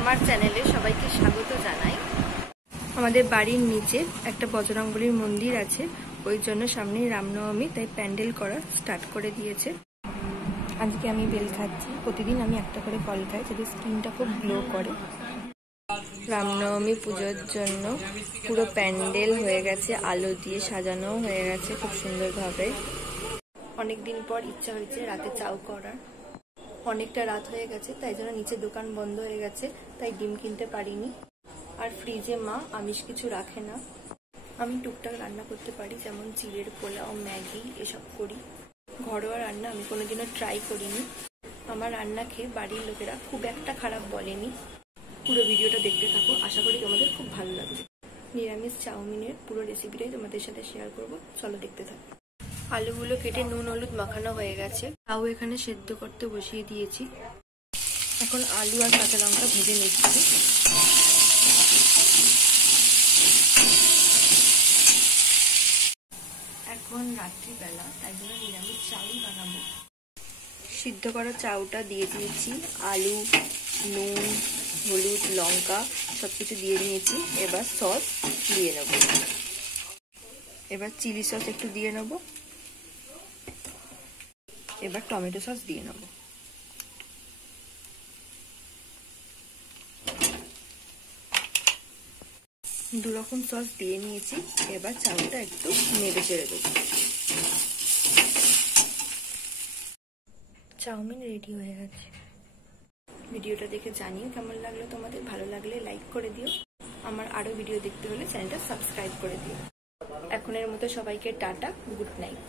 আমার চ্যানেলে সবাইকে স্বাগত জানাই। আমাদের বাড়ির নিচে একটা বজরংবলীর মন্দির আছে, ওই জন্য সামনেই রামনবমী, তাই প্যান্ডেল করা স্টার্ট করে দিয়েছে। আজকে আমি বেল খাচ্ছি, প্রতিদিন আমি একটা করে ফল খাই যাতে স্কিনটা খুব গ্লো করে। রামনবমী পুজোর জন্য পুরো প্যান্ডেল হয়ে গেছে, আলো দিয়ে সাজানো হয়ে গেছে খুব সুন্দরভাবে। অনেকদিন পর ইচ্ছা হয়েছে রাতে চাউ করার। অনেকটা রাত হয়ে গেছে, তাই জন্য নিচে দোকান বন্ধ হয়ে গেছে, তাই ডিম কিনতে পারিনি। আর ফ্রিজে মা আমিষ কিছু রাখে না। আমি টুকটাক রান্না করতে পারি, যেমন চিড়ের পোলাও, ম্যাগি এসব করি। ঘরোয়া রান্না আমি কোনোদিনও ট্রাই করিনি। আমার রান্না খেয়ে বাড়ির লোকেরা খুব একটা খারাপ বলেনি। পুরো ভিডিওটা দেখতে থাকো, আশা করি তোমাদের খুব ভালো লাগবে। নিরামিষ চাউমিনের পুরো রেসিপিটাই তোমাদের সাথে শেয়ার করবো, চলো দেখতে থাকো। আলুগুলো কেটে নুন হলুদ মাখানো হয়ে গেছে, তাও এখানে সেদ্ধ করতে বসিয়ে দিয়েছি। এখন আলু আর কাঁচা লঙ্কা ভেজে নিচ্ছি। এখন রাত্রিবেলা, তাই জন্য নিরামিষ চাউই বানাবো। সিদ্ধ করা চাউটা দিয়ে দিয়েছি, আলু, নুন, হলুদ, লঙ্কা সবকিছু দিয়ে নিয়েছি। এবার সস দিয়ে নেব। এবার চিলি সস একটু দিয়ে নেব। এবার টমেটো সস দিয়ে নেব। দুরকম সস দিয়ে নিয়েছি। এবার চাউটা একটু নেড়ে চেড়ে দেবো। চাউমিন রেডি হয়ে গেছে। ভিডিওটা দেখে জানিও কেমন লাগলো তোমাদের। ভালো লাগলে লাইক করে দিও। আমার আরো ভিডিও দেখতে হলে চ্যানেলটা সাবস্ক্রাইব করে দিও। এখনের মতো সবাইকে টাটা, গুড নাইট।